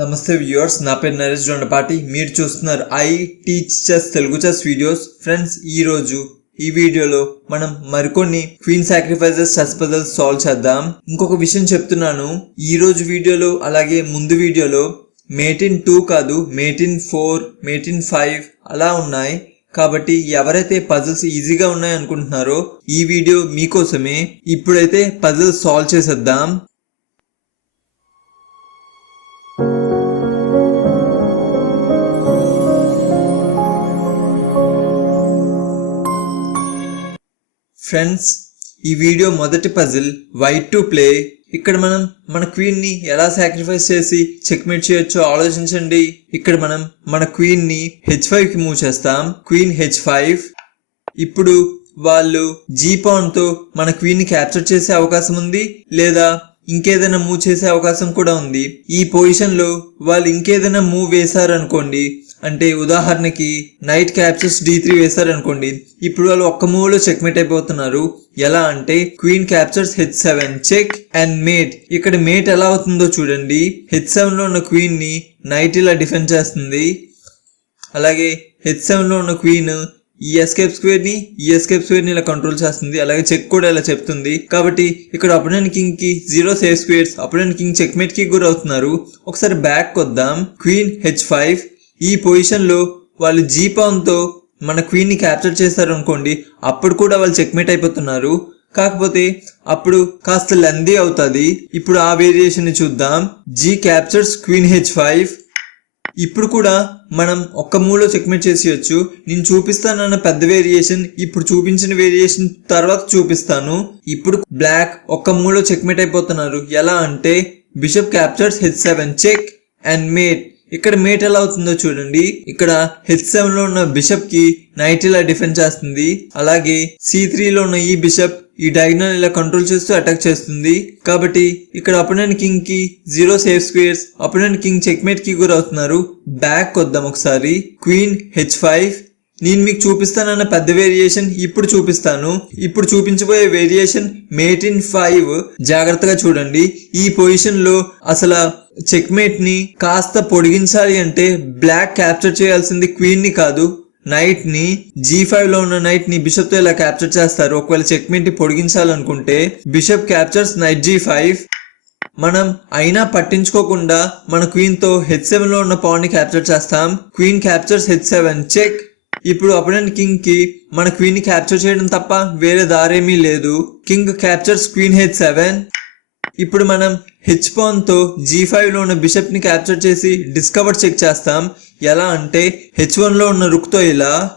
నమస్తే వ్యూవర్స్ నా పేరు నరేష్ జొండపాటి మీరు చూస్తున్నారు I teach chess Telugu chess videos. Friends ఈ రోజు ఈ వీడియోలో మనం మరికొన్ని queen sacrifices chess puzzles solve చేద్దాం. ఇంకొక విషయం చెప్తున్నాను. ఈ రోజు వీడియోలో అలాగే ముందు వీడియోలో మేటిన్ టూ కాదు మేటిన్ ఫోర్ మేటిన్ ఫైవ్ అలా ఉన్నాయి. కాబట్టి ఎవరైతే పజిల్స్ ఈజీగా ఉన్నాయి అనుకుంటున్నారో ఈ వీడియో మీకోసమే ఇప్పుడైతే పజిల్స్ సాల్వ్ చేసేద్దాం. ఫ్రెండ్స్ ఈ వీడియో మొదటి పజిల్ వైట్ టు ప్లే ఇక్కడ మనం మన క్వీన్ని ఎలా సాక్రిఫైస్ చేసి చెక్మేట్ చేయొచ్చో ఆలోచించండి. ఇక్కడ మనం మన క్వీన్ని హెచ్ ఫైవ్కి మూవ్ చేస్తాం. క్వీన్ హెచ్ ఫైవ్ ఇప్పుడు వాళ్ళు జీ పాన్తో మన క్వీన్ని క్యాప్చర్ చేసే అవకాశం ఉంది. లేదా ఇంకేదైనా మూవ్ చేసే అవకాశం కూడా ఉంది. ఈ పొజిషన్లో వాళ్ళు ఇంకేదైనా మూవ్ వేశారనుకోండి అంటే ఉదాహరణకి నైట్ క్యాప్చర్స్ డి త్రీ వేశారనుకోండి ఇప్పుడు వాళ్ళు ఒక్క మూవ్లో చెక్మేట్ అయిపోతున్నారు. ఎలా అంటే queen captures H seven check and mate ఇక్కడ మేట్ ఎలా అవుతుందో చూడండి. హెచ్ సెవెన్లో ఉన్న క్వీన్ని నైట్ ఇలా డిఫెండ్ చేస్తుంది. అలాగే హెచ్ సెవెన్లో ఉన్న క్వీన్ ఈ ఎస్కేప్ స్క్వేర్ని ఈ ఎస్కేప్ స్క్వేర్ని ఇలా కంట్రోల్ చేస్తుంది. అలాగే చెక్ కూడా ఇలా చెప్తుంది. కాబట్టి ఇక్కడ opponent కింగ్కి zero safe squares opponent king చెక్మేట్కి గురవుతున్నారు. ఒకసారి బ్యాక్ వద్దాం క్వీన్ హెచ్ ఫైవ్ ఈ పొజిషన్లో వాళ్ళు జీ పాన్తో మన క్వీన్ని క్యాప్చర్ చేశారు అనుకోండి అప్పుడు కూడా వాళ్ళు చెక్మేట్ అయిపోతున్నారు. కాకపోతే అప్పుడు కాస్త లెందీ అవుతుంది. ఇప్పుడు ఆ వేరియేషన్ని చూద్దాం. G captures queen H five ఇప్పుడు కూడా మనం ఒక్క మూలో చెక్మేట్ చేసేయచ్చు. నేను చూపిస్తానన్న పెద్ద వేరియేషన్ ఇప్పుడు చూపించిన వేరియేషన్ తర్వాత చూపిస్తాను. ఇప్పుడు బ్లాక్ ఒక్క మూలో చెక్మేట్ అయిపోతున్నారు. ఎలా అంటే bishop captures H seven check and mate. ఇక్కడ మేట్ ఎలా అవుతుందో చూడండి. ఇక్కడ హెచ్ సెవెన్లో ఉన్న బిషప్కి నైట్ ఇలా డిఫెండ్ చేస్తుంది. అలాగే సి లో ఉన్న ఈ బిషప్ ఈ డైగ్నల్ ఇలా కంట్రోల్ చేస్తూ అటాక్ చేస్తుంది. కాబట్టి ఇక్కడ opponent కింగ్కి zero safe squares opponent king చెక్మేట్కి గురవుతున్నారు బ్యాక్ వద్దాం ఒకసారి. క్వీన్ హెచ్ ఫైవ్ నేను మీకు చూపిస్తానన్న పెద్ద వేరియేషన్ ఇప్పుడు చూపిస్తాను. ఇప్పుడు చూపించబోయే వేరియేషన్ మేట్ ఇన్ ఫైవ్ జాగ్రత్తగా చూడండి. ఈ పొజిషన్లో అసలు చెక్మేట్ని కాస్త పొడిగించాలి అంటే బ్లాక్ క్యాప్చర్ చేయాల్సింది క్వీన్ని కాదు. నైట్ని జీ ఫైవ్లో ఉన్న నైట్ని బిషప్తో ఇలా క్యాప్చర్ చేస్తారు? ఒకవేళ చెక్మేట్ని పొడిగించాలనుకుంటే bishop captures knight G five మనం అయినా పట్టించుకోకుండా మన క్వీన్తో హెచ్ సెవెన్లో ఉన్న పాన్ని క్యాప్చర్ చేస్తాం. Queen captures H seven check ఇప్పుడు అపోనెంట్ కింగ్కి మన క్వీన్ని క్యాప్చర్ చేయడం తప్ప వేరే దారేమీ లేదు. King captures queen H seven ఇప్పుడు మనం హెచ్ పాన్తో జీ ఫైవ్లో ఉన్న బిషప్ని క్యాప్చర్ చేసి డిస్కవర్ చెక్ చేస్తాం. ఎలా అంటే హెచ్ వన్లో ఉన్న రుక్తో ఇలా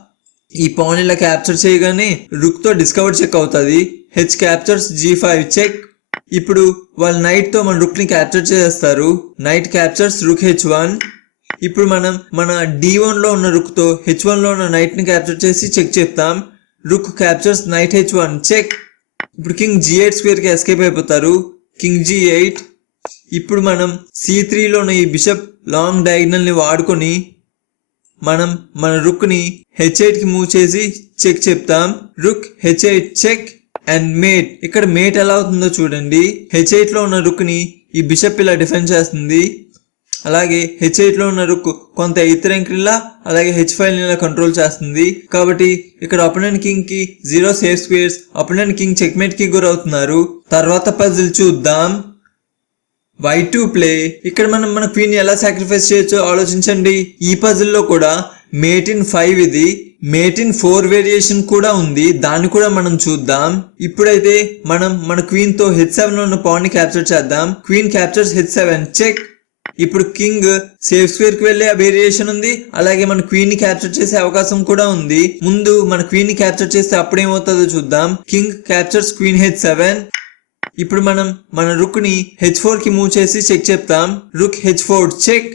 ఈ పాన్ ఇలా క్యాప్చర్ చేయగానే రుక్తో డిస్కవర్ చెక్ అవుతుంది. H captures G five check ఇప్పుడు వాళ్ళు నైట్తో మన రుక్ని క్యాప్చర్ చేస్తారు knight captures rook H one ఇప్పుడు మనం మన డి వన్లో ఉన్న రుక్తో హెచ్ వన్లో ఉన్న నైట్ని క్యాప్చర్ చేసి చెక్ చెప్తాం rook captures knight H one check ఇప్పుడు కింగ్ జీ ఎయిట్ స్క్వేర్కి ఎస్కేప్ అయిపోతారు. కింగ్ జీ ఎయిట్ ఇప్పుడు మనం సి త్రీలో ఉన్న ఈ బిషప్ లాంగ్ డయాగ్నల్ని వాడుకొని మనం మన రుక్ని హెచ్కి మూవ్ చేసి చెక్ చెప్తాం. Rook H eight check and mate ఇక్కడ మేట్ ఎలా అవుతుందో చూడండి. హెచ్ఐట్లో ఉన్న రుక్ని ఈ బిషప్ ఇలా డిఫెండ్ చేస్తుంది. అలాగే హెచ్లో ఉన్న రుక్ కొంత ఇతరంకిలా అలాగే హెచ్ ఫైవ్ ఇలా కంట్రోల్ చేస్తుంది. కాబట్టి ఇక్కడ opponent కింగ్కి zero safe squares opponent king చెక్మేట్కి గురవుతున్నారు. తర్వాత పజిల్ చూద్దాం. వై టు ప్లే ఇక్కడ మనం మన క్వీన్ ఎలా సాక్రిఫైస్ చేయొచ్చో ఆలోచించండి. ఈ పజిల్లో కూడా మేట్ ఇన్ ఫైవ్ ఇది. మేట్ ఇన్ ఫోర్ వేరియేషన్ కూడా ఉంది. దాన్ని కూడా మనం చూద్దాం. ఇప్పుడైతే మనం మన క్వీన్తో హెచ్ సెవెన్లో ఉన్న పాన్ని క్యాప్చర్ చేద్దాం. Queen captures H seven check ఇప్పుడు కింగ్ సేఫ్ స్క్వేర్కి వెళ్ళే వేరియేషన్ ఉంది. అలాగే మన క్వీన్ని క్యాప్చర్ చేసే అవకాశం కూడా ఉంది. ముందు మన క్వీన్ని క్యాప్చర్ చేస్తే అప్పుడేమవుతుందో చూద్దాం. King captures queen H seven ఇప్పుడు మనం మన రుక్ని హెచ్ ఫోర్కి మూవ్ చేసి చెక్ చెప్తాం. రుక్ హెచ్ ఫోర్ చెక్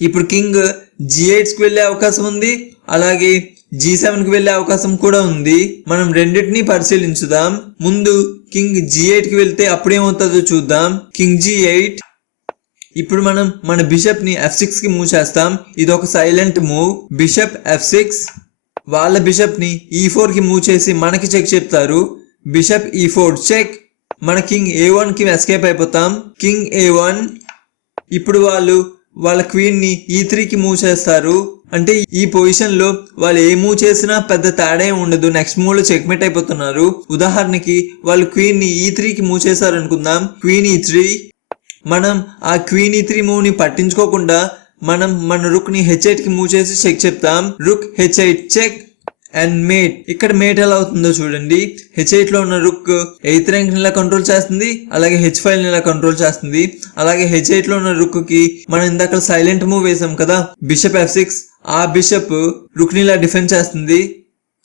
ఇప్పుడు కింగ్ జీ ఎయిట్స్కి వెళ్ళే అవకాశం ఉంది. అలాగే జీ సెవెన్కి వెళ్ళే అవకాశం కూడా ఉంది. మనం రెండింటిని పరిశీలించుదాం. ముందు కింగ్ జీ ఎయిట్కి వెళ్తే అప్పుడేమవుతుందో చూద్దాం. కింగ్ జీ ఎయిట్ ఇప్పుడు మనం మన బిషప్ని ఎఫ్ సిక్స్కి మూవ్ చేస్తాం. ఇది ఒక silent move bishop F six వాళ్ళ బిషప్ని ఈ ఫోర్కి మూవ్ చేసి మనకి చెక్ చెప్తారు. బిషప్ ఈ ఫోర్ చెక్ మన కింగ్ ఏ వన్కి ఎస్కేప్ అయిపోతాం. కింగ్ ఏ వన్ ఇప్పుడు వాళ్ళు వాళ్ళ క్వీన్ని ఈ త్రీకి మూవ్ చేస్తారు. అంటే ఈ పొజిషన్లో వాళ్ళు ఏ మూవ్ చేసినా పెద్ద తేడా ఉండదు. నెక్స్ట్ మూవ్లో చెక్మేట్ అయిపోతున్నారు. ఉదాహరణకి వాళ్ళు క్వీన్ని ఈ త్రీకి మూవ్ చేశారు అనుకుందాం. క్వీన్ ఈ త్రీ మనం ఆ క్వీన్ ఈ త్రీ మూవ్ని పట్టించుకోకుండా మనం మన రుక్ని హెచ్ ఎయిట్కి మూవ్ చేసి చెక్ చెప్తాం. Rook H eight check and mate ఇక్కడ మేట్ ఎలా అవుతుందో చూడండి. హెచ్ ఎయిట్లో ఉన్న రుక్ ఎయిత్ ర్యాంక్ని ఇలా కంట్రోల్ చేస్తుంది? అలాగే హెచ్ ఫైవ్ని ఇలా కంట్రోల్ చేస్తుంది? అలాగే హెచ్ ఎయిట్లో ఉన్న రుక్కి మనం ఇందాక సైలెంట్ మూవ్ వేసాం కదా? బిషప్ ఎఫ్ సిక్స్ ఆ బిషప్ రుక్ని ఇలా డిఫెండ్ చేస్తుంది.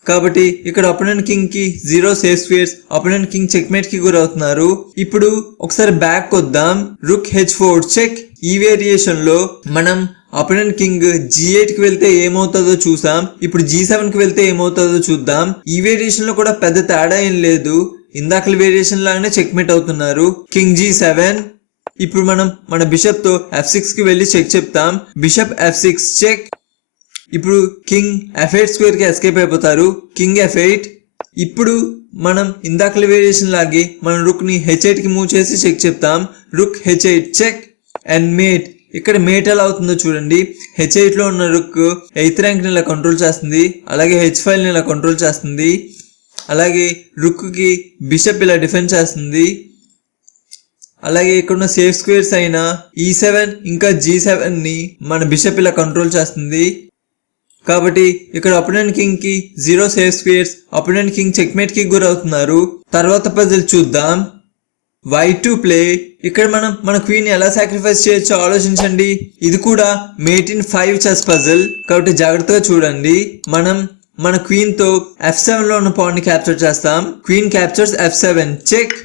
కాబట్టి ఇక్కడ opponent కింగ్కి zero safe squares opponent king check మేట్కి గురవుతున్నారు. ఇప్పుడు ఒకసారి బ్యాక్ వద్దాం రుక్ హెచ్ ఫోర్ చెక్ ఈ వేరియేషన్లో మనం అపోనెంట్ కింగ్ జీ ఎయిట్కి వెళ్తే ఏమవుతుందో చూసాం. ఇప్పుడు జీ సెవెన్కి వెళ్తే ఏమవుతుందో చూద్దాం. ఈ వేరియేషన్లో కూడా పెద్ద తేడా ఏం లేదు. ఇందాకల వేరియేషన్ లాగానే చెక్ మేట్ అవుతున్నారు. కింగ్ జీ సెవెన్ ఇప్పుడు మనం మన బిషప్తో ఎఫ్ సిక్స్కి వెళ్ళి చెక్ చెప్తాం. బిషప్ ఎఫ్ సిక్స్ చెక్ ఇప్పుడు కింగ్ ఎఫ్ ఎయిట్ స్క్వేర్కి ఎస్కేప్ అయిపోతారు. కింగ్ ఎఫ్ ఎయిట్ ఇప్పుడు మనం ఇందాకల వేరియేషన్ లాగే మనం రుక్ని హెచ్ ఎయిట్కి మూవ్ చేసి చెక్ చెప్తాం. Rook H eight check and mate ఇక్కడ మేటల్ అవుతుందో చూడండి. హెచ్ ఎయిట్లో ఉన్న రుక్ ఎయిత్ ర్యాంక్ని ఇలా కంట్రోల్ చేస్తుంది. అలాగే హెచ్ ఫైవ్ని ఇలా కంట్రోల్ చేస్తుంది. అలాగే రుక్కి బిషప్ ఇలా డిఫెండ్ చేస్తుంది. అలాగే ఇక్కడ ఉన్న సేఫ్ స్క్వేర్స్ అయిన e ఈ సెవెన్ ఇంకా జీ సెవెన్ని మన బిషప్ ఇలా కంట్రోల్ చేస్తుంది. కాబట్టి ఇక్కడ opponent కింగ్కి zero safe squares opponent king చెక్మేట్కి గురవుతున్నారు. తర్వాత పజిల్ చూద్దాం. వై టు ప్లే ఇక్కడ మనం మన క్వీన్ ఎలా సాక్రిఫైస్ చేయొచ్చో ఆలోచించండి. ఇది కూడా mate in five chess puzzle కాబట్టి జాగ్రత్తగా చూడండి. మనం మన క్వీన్తో ఎఫ్ సెవెన్లో ఉన్న పాయింట్ని క్యాప్చర్ చేస్తాం. Queen captures F seven check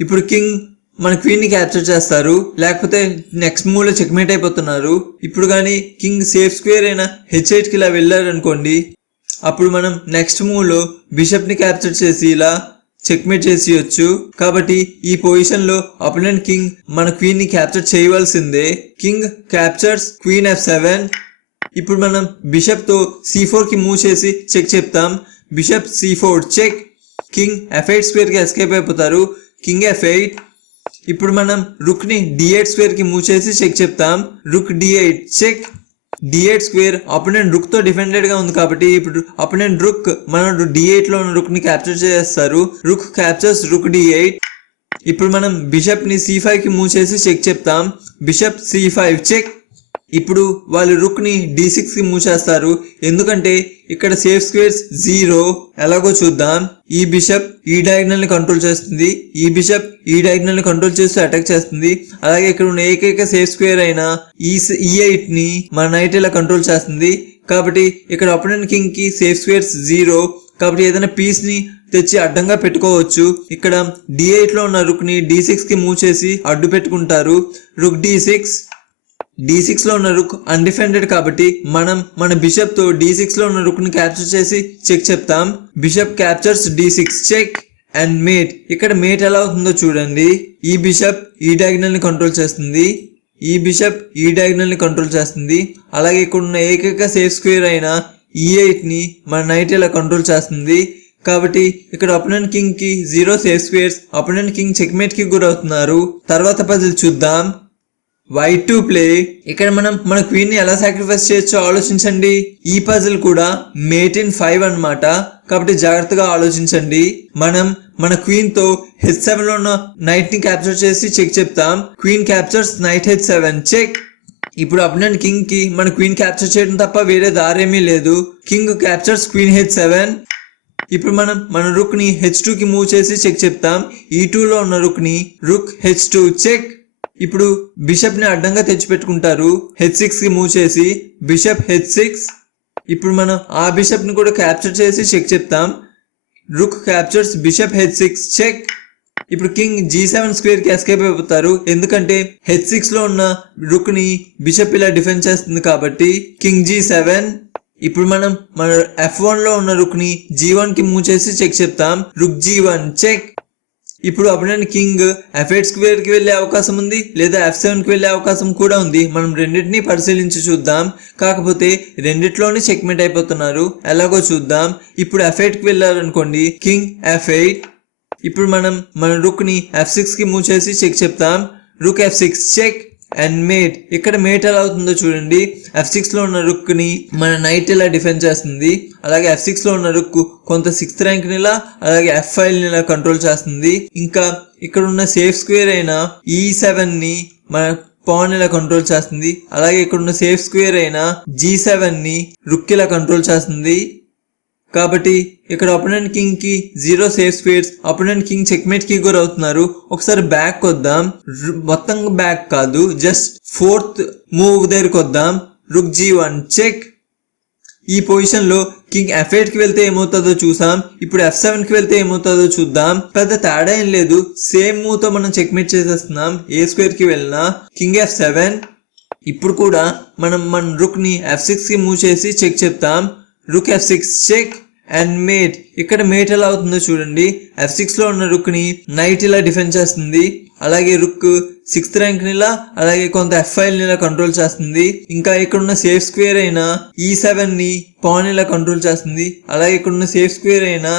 ఇప్పుడు కింగ్ మన క్వీన్ని క్యాప్చర్ చేస్తారు. లేకపోతే నెక్స్ట్ మూవ్లో చెక్మేట్ అయిపోతున్నారు. ఇప్పుడు కానీ కింగ్ సేఫ్ స్క్వేర్ అయిన హెచ్ ఎయిట్కి ఇలా వెళ్ళారు అనుకోండి అప్పుడు మనం నెక్స్ట్ మూవ్లో బిషప్ని క్యాప్చర్ చేసి ఇలా చెక్మేట్ చేసేయచ్చు. కాబట్టి ఈ పొజిషన్లో అపోనెంట్ కింగ్ మన క్వీన్ని క్యాప్చర్ చేయవలసిందే. King captures queen F seven ఇప్పుడు మనం బిషప్తో సి ఫోర్కి మూవ్ చేసి చెక్ చెప్తాం. Bishop C four check king F eight స్క్వేర్కి escape అయిపోతారు. కింగ్ ఎఫ్ ఎయిట్ ఇప్పుడు మనం రుక్ని డి ఎయిట్ స్క్వేర్కి మూవ్ చేసి చెక్ చెప్తాం. Rook D eight check D eight square opponent రుక్తో డిఫెండెడ్గా ఉంది కాబట్టి ఇప్పుడు అపోనెంట్ రుక్ మన డి ఎయిట్లో ఉన్న రుక్ని క్యాప్చర్ చేస్తారు. Rook captures rook D eight ఇప్పుడు మనం బిషప్ని సి ఫైవ్కి మూవ్ చేసి చెక్ చెప్తాం. బిషప్ సి ఫైవ్ చెక్ ఇప్పుడు వాళ్ళు రుక్ని డి సిక్స్కి మూవ్ చేస్తారు ఎందుకంటే ఇక్కడ సేఫ్ స్క్వేర్స్ జీరో ఎలాగో చూద్దాం. ఈ బిషప్ ఈ డయాగ్నల్ని కంట్రోల్ చేస్తుంది. ఈ బిషప్ ఈ డయాగ్నల్ని కంట్రోల్ చేస్తూ అటాక్ చేస్తుంది. అలాగే ఇక్కడ ఉన్న ఏకైక సేఫ్ స్క్వేర్ అయిన ఈ ఈ ఎయిట్ని మన నైట్ ఇలా కంట్రోల్ చేస్తుంది. కాబట్టి ఇక్కడ అపోనెంట్ కింగ్కి సేఫ్ స్క్వేర్స్ జీరో కాబట్టి ఏదైనా పీస్ని తెచ్చి అడ్డంగా పెట్టుకోవచ్చు. ఇక్కడ డి ఎయిట్లో ఉన్న రుక్ని డి సిక్స్కి మూవ్ చేసి అడ్డు పెట్టుకుంటారు. రుక్ డి సిక్స్ డి సిక్స్లో ఉన్న రుక్ అన్డిఫెండెడ్ కాబట్టి మనం మన బిషప్తో డి సిక్స్లో ఉన్న రుక్ని క్యాప్చర్ చేసి చెక్ చెప్తాం. Bishop captures D six check and mate ఇక్కడ మేట్ ఎలా అవుతుందో చూడండి. ఈ బిషప్ ఈ డయాగ్నల్ని కంట్రోల్ చేస్తుంది. ఈ బిషప్ ఈ డయాగ్నల్ని కంట్రోల్ చేస్తుంది. అలాగే ఇక్కడ ఉన్న ఏకైక సేఫ్ స్క్వేర్ అయిన e ఈ ఎయిట్ని మన నైట్ ఇలా కంట్రోల్ చేస్తుంది. కాబట్టి ఇక్కడ opponent కింగ్కి zero safe squares opponent king చెక్మేట్కి గురవుతున్నారు తర్వాత పజిల్ చూద్దాం. వై టు ప్లే ఇక్కడ మనం మన క్వీన్ని ఎలా సాక్రిఫైస్ చేయొచ్చో ఆలోచించండి. ఈ పజిల్ కూడా మేట్ ఇన్ ఫైవ్ అన్నమాట. కాబట్టి జాగ్రత్తగా ఆలోచించండి. మనం మన క్వీన్తో హెచ్ సెవెన్లో ఉన్న నైట్ని క్యాప్చర్ చేసి చెక్ చెప్తాం. Queen captures knight H seven check ఇప్పుడు అపోనెంట్ కింగ్కి మన క్వీన్ క్యాప్చర్ చేయడం తప్ప వేరే దారేమీ లేదు. King captures queen H seven ఇప్పుడు మనం మన రుక్ని హెచ్ టూ కి మూవ్ చేసి చెక్ చెప్తాం. E ఈ టూ లో ఉన్న రుక్ని రుక్ హెచ్ టూ చెక్ ఇప్పుడు బిషప్ని అడ్డంగా తెచ్చిపెట్టుకుంటారు. హెచ్ సిక్స్కి మూవ్ చేసి బిషప్ హెచ్ సిక్స్ ఇప్పుడు మనం ఆ బిషప్ని కూడా క్యాప్చర్ చేసి చెక్ చెప్తాం. Rook captures bishop H six check. ఇప్పుడు కింగ్ జీ సెవెన్ స్క్వేర్కి ఎస్కేప్ అయిపోతారు. ఎందుకంటే హెచ్ సిక్స్లో ఉన్న రుక్ని బిషప్ ఇలా డిఫెండ్ చేస్తుంది కాబట్టి కింగ్ జీ సెవెన్. ఇప్పుడు మనం మన ఎఫ్ వన్లో ఉన్న రుక్ని జీ వన్కి మూవ్ చేసి చెక్ చెప్తాం. Rook G one check. ఇప్పుడు అపోనెంట్ కింగ్ ఎఫ్ ఎయిట్ స్క్వేర్కి వెళ్ళే అవకాశం ఉంది లేదా ఎఫ్ సెవెన్కి వెళ్ళే అవకాశం కూడా ఉంది. మనం రెండింటిని పరిశీలించి చూద్దాం. కాకపోతే రెండిట్లోనే చెక్మేట్ అయిపోతున్నారు. ఎలాగో చూద్దాం. ఇప్పుడు ఎఫ్ ఎయిట్కి వెళ్ళారనుకోండి కింగ్ ఎఫ్ ఎయిట్ ఇప్పుడు మనం మన రుక్ని ఎఫ్ సిక్స్కి మూవ్ చేసి చెక్ చెప్తాం. Rook f six check and mate ఇక్కడ మేట్ ఎలా అవుతుందో చూడండి. ఎఫ్ సిక్స్లో ఉన్న రుక్ని మన నైట్ ఇలా డిఫెండ్ చేస్తుంది? అలాగే ఎఫ్ సిక్స్లో ఉన్న రుక్ కొంత సిక్స్త్ ర్యాంక్ని ఇలా అలాగే ఎఫ్ ఫైవ్ ఇలా కంట్రోల్ చేస్తుంది. ఇంకా ఇక్కడ ఉన్న సేఫ్ స్క్వేర్ అయిన e ఈ సెవెన్ని మన పాన్ ఇలా కంట్రోల్ చేస్తుంది. అలాగే ఇక్కడ ఉన్న సేఫ్ స్క్వేర్ అయిన జీ సెవెన్ని రుక్ ఇలా కంట్రోల్ చేస్తుంది. కాబట్టి ఇక్కడ opponent కింగ్కి zero safe squares opponent king చెక్మేట్కి గురవుతున్నారు ఒకసారి బ్యాక్ వద్దాం మొత్తం బ్యాక్ కాదు జస్ట్ ఫోర్త్ మూవ్ దగ్గరికి వద్దాం రుక్ జీ వన్ చెక్ ఈ పొజిషన్లో కింగ్ ఎఫ్ ఎయిట్కి వెళ్తే ఏమవుతుందో చూసాం. ఇప్పుడు ఎఫ్ సెవెన్కి వెళ్తే ఏమవుతుందో చూద్దాం. పెద్ద తేడా ఏం లేదు. సేమ్ మూవ్తో మనం చెక్మేట్ చేసేస్తున్నాం. ఏ స్క్వేర్కి వెళ్ళినా కింగ్ ఎఫ్ సెవెన్ ఇప్పుడు కూడా మనం మన రుక్ని ఎఫ్ సిక్స్కి మూవ్ చేసి చెక్ చెప్తాం rook f six check and mate ఇక్కడ మేట్ ఎలా అవుతుందో చూడండి. ఎఫ్ సిక్స్లో ఉన్న రుక్ని నైట్ ఇలా డిఫెండ్ చేస్తుంది. అలాగే రుక్ సిక్స్త్ ర్యాంక్ నిలా అలాగే కొంత ఎఫ్ ఫైవ్ నిలా కంట్రోల్ చేస్తుంది. ఇంకా ఇక్కడ ఉన్న సేఫ్ స్క్వేర్ అయిన ఈ సెవెన్ని పాన్ ఇలా కంట్రోల్ చేస్తుంది. అలాగే ఇక్కడ ఉన్న సేఫ్ స్క్వేర్ అయిన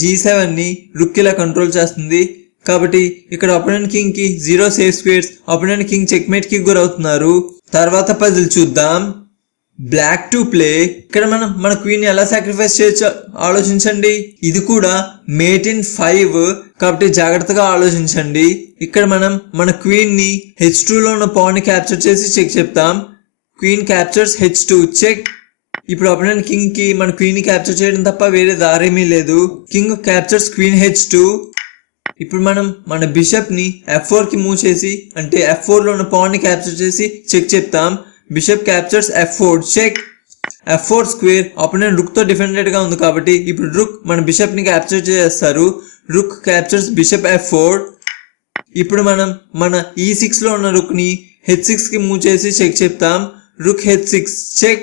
జీ సెవెన్ని రుక్ ఇలా కంట్రోల్ చేస్తుంది. కాబట్టి ఇక్కడ opponent కింగ్కి zero safe squares opponent king check మేట్కి గురవుతున్నారు. తర్వాత పజిల్ చూద్దాం. బ్లాక్ టు ప్లే ఇక్కడ మనం మన క్వీన్ ఎలా సాక్రిఫైస్ చేయొచ్చు ఆలోచించండి. ఇది కూడా మేట్ ఇన్ ఫైవ్ కాబట్టి జాగ్రత్తగా ఆలోచించండి. ఇక్కడ మనం మన క్వీన్ని హెచ్లో ఉన్న పాన్ని క్యాప్చర్ చేసి చెక్ చెప్తాం. Queen captures h two check ఇప్పుడు అపోనెంట్ కింగ్కి మన క్వీన్ని క్యాప్చర్ చేయడం తప్ప వేరే దారేమీ లేదు. King captures queen h two ఇప్పుడు మనం మన బిషప్ని ఎఫ్ ఫోర్కి మూవ్ చేసి అంటే ఎఫ్ ఫోర్లో ఉన్న పాన్ని క్యాప్చర్ చేసి చెక్ చెప్తాం. Bishop captures f four check f four square opponent రుక్తో డిఫెండెడ్గా ఉంది కాబట్టి ఇప్పుడు రుక్ మన బిషప్ని క్యాప్చర్ చేస్తారు rook captures bishop f four ఇప్పుడు మనం మన e ఈ సిక్స్లో ఉన్న రుక్ని హెచ్ సిక్స్కి మూవ్ చేసి చెక్ చెప్తాం. రుక్ హెచ్ సిక్స్ చెక్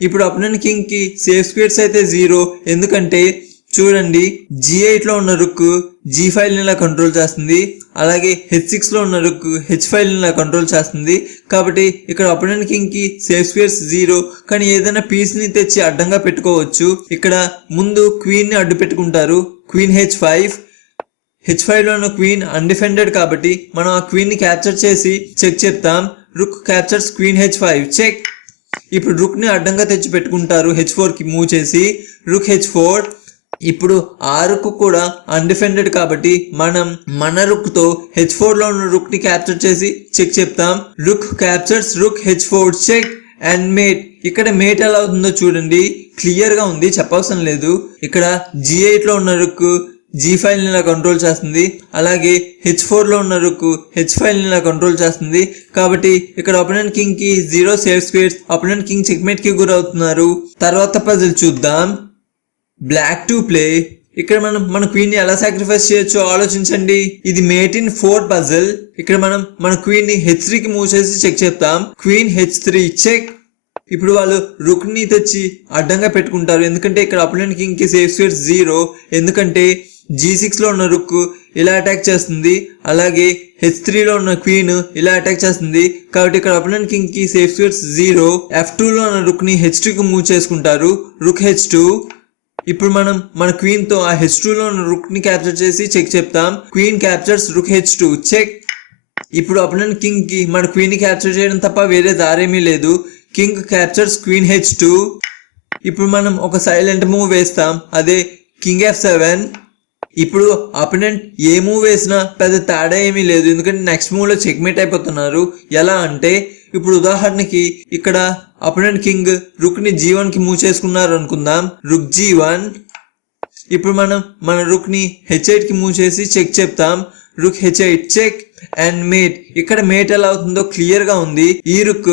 ఇప్పుడు అపోనెంట్ కింగ్కి సేఫ్ స్క్వేర్స్ అయితే జీరో ఎందుకంటే చూడండి జీ ఎయిట్లో ఉన్న రుక్ జీ ఫైవ్ని ఇలా కంట్రోల్ చేస్తుంది. అలాగే హెచ్ సిక్స్లో ఉన్న రుక్ హెచ్ ఫైవ్ని ఇలా కంట్రోల్ చేస్తుంది. కాబట్టి ఇక్కడ అపోనెంట్ కింగ్కి సేఫ్ స్క్వేర్స్ జీరో కానీ ఏదైనా పీస్ని తెచ్చి అడ్డంగా పెట్టుకోవచ్చు. ఇక్కడ ముందు క్వీన్ని అడ్డు పెట్టుకుంటారు. క్వీన్ హెచ్ ఫైవ్ హెచ్ ఫైవ్లో ఉన్న క్వీన్ అన్డిఫెండెడ్ కాబట్టి మనం ఆ క్వీన్ని క్యాప్చర్ చేసి చెక్ చెప్తాం rook captures queen h five check ఇప్పుడు రుక్ని అడ్డంగా తెచ్చి పెట్టుకుంటారు హెచ్ ఫోర్కి మూవ్ చేసి. రుక్ హెచ్ ఫోర్ ఇప్పుడు ఆ రుక్ కూడా అన్డిఫెండెడ్ కాబట్టి మనం మన రుక్తో హెచ్ ఫోర్లో ఉన్న రుక్ని క్యాప్చర్ చేసి చెక్ చెప్తాం. Rook captures rook h four check and mate ఇక్కడ మేట్ ఎలా అవుతుందో చూడండి. క్లియర్గా ఉంది చెప్పవసరం లేదు. ఇక్కడ జీ ఎయిట్లో ఉన్న రుక్ జీ ఫైల్ని ఇలా కంట్రోల్ చేస్తుంది. అలాగే హెచ్ ఫోర్లో ఉన్న రుక్ హెచ్ ఫైవ్ ఇలా కంట్రోల్ చేస్తుంది. కాబట్టి ఇక్కడ opponent కింగ్కి zero safe squares opponent king చెక్మేట్కి గురవుతున్నారు. తర్వాత పజిల్ చూద్దాం. బ్లాక్ టు ప్లే ఇక్కడ మనం మన క్వీన్ని ఎలా సాక్రిఫైస్ చేయొచ్చో ఆలోచించండి. ఇది మేట్ ఇన్ ఫోర్ పజల్ ఇక్కడ మనం మన క్వీన్ని హెచ్ త్రీ కి మూవ్ చేసి చెక్ చేస్తాం క్వీన్ హెచ్ త్రీ చెక్ ఇప్పుడు వాళ్ళు రుక్ని తెచ్చి అడ్డంగా పెట్టుకుంటారు. ఎందుకంటే ఇక్కడ అపోనెంట్ కింగ్కి సేఫ్ స్క్వేర్స్ జీరో ఎందుకంటే జీ సిక్స్లో ఉన్న రుక్ ఇలా అటాక్ చేస్తుంది. అలాగే హెచ్ త్రీ లో ఉన్న క్వీన్ ఇలా అటాక్ చేస్తుంది. కాబట్టి ఇక్కడ opponent కింగ్కి safe squares zero f two లో ఉన్న రుక్ని హెచ్ టూ కి మూవ్ చేసుకుంటారు. రుక్ హెచ్ టూ ఇప్పుడు మనం మన క్వీన్తో ఆ హెచ్ టూ లో రుక్ని క్యాప్చర్ చేసి చెక్ చెప్తాం. Queen captures rook h two check ఇప్పుడు అప్పుడు కింగ్కి మన క్వీన్ని క్యాప్చర్ చేయడం తప్ప వేరే దారేమీ లేదు. King captures queen h two ఇప్పుడు మనం ఒక సైలెంట్ మూవ్ వేస్తాం. అదే కింగ్ ఎఫ్ సెవెన్ ఇప్పుడు అపోనెంట్ ఏ మూవ్ వేసినా పెద్ద తేడా ఏమీ లేదు. ఎందుకంటే నెక్స్ట్ మూవ్లో చెక్ చెక్మేట్ అయిపోతున్నారు. ఎలా అంటే ఇప్పుడు ఉదాహరణకి ఇక్కడ అపోనెంట్ కింగ్ రుక్ని జీవన్కి మూవ్ చేసుకున్నారు అనుకుందాం రుక్ జీవన్ ఇప్పుడు మనం మన రుక్ని హెచ్ఐట్కి మూవ్ చేసి చెక్ చెప్తాం. Rook h eight check and mate ఇక్కడ మేట్ ఎలా అవుతుందో క్లియర్గా ఉంది. ఈ రుక్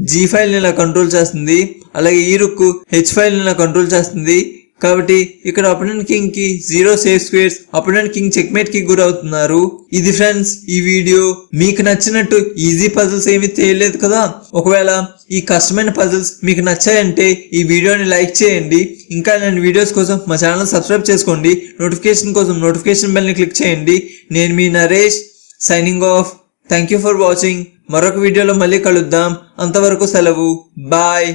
జీ ఫైల్ని ఇలా కంట్రోల్ చేస్తుంది. అలాగే ఈ రుక్ హెచ్ ఫైల్ని ఇలా కంట్రోల్ చేస్తుంది. కాబట్టి ఇక్కడ opponent కింగ్కి zero safe squares opponent king చెక్మేట్కి గురవుతున్నారు. ఇది ఫ్రెండ్స్ ఈ వీడియో మీకు నచ్చినట్టు ఈజీ పజిల్స్ ఏమీ తెలియలేదు కదా? ఒకవేళ ఈ కష్టమైన పజిల్స్ మీకు నచ్చాయంటే ఈ వీడియోని లైక్ చేయండి. ఇంకా నేను వీడియోస్ కోసం మా ఛానల్ సబ్స్క్రైబ్ చేసుకోండి. నోటిఫికేషన్ కోసం నోటిఫికేషన్ బెల్ని క్లిక్ చేయండి. నేను మీ Naresh signing off thank you for watching మరొక వీడియోలో మళ్ళీ కలుద్దాం. అంతవరకు సెలవు. బాయ్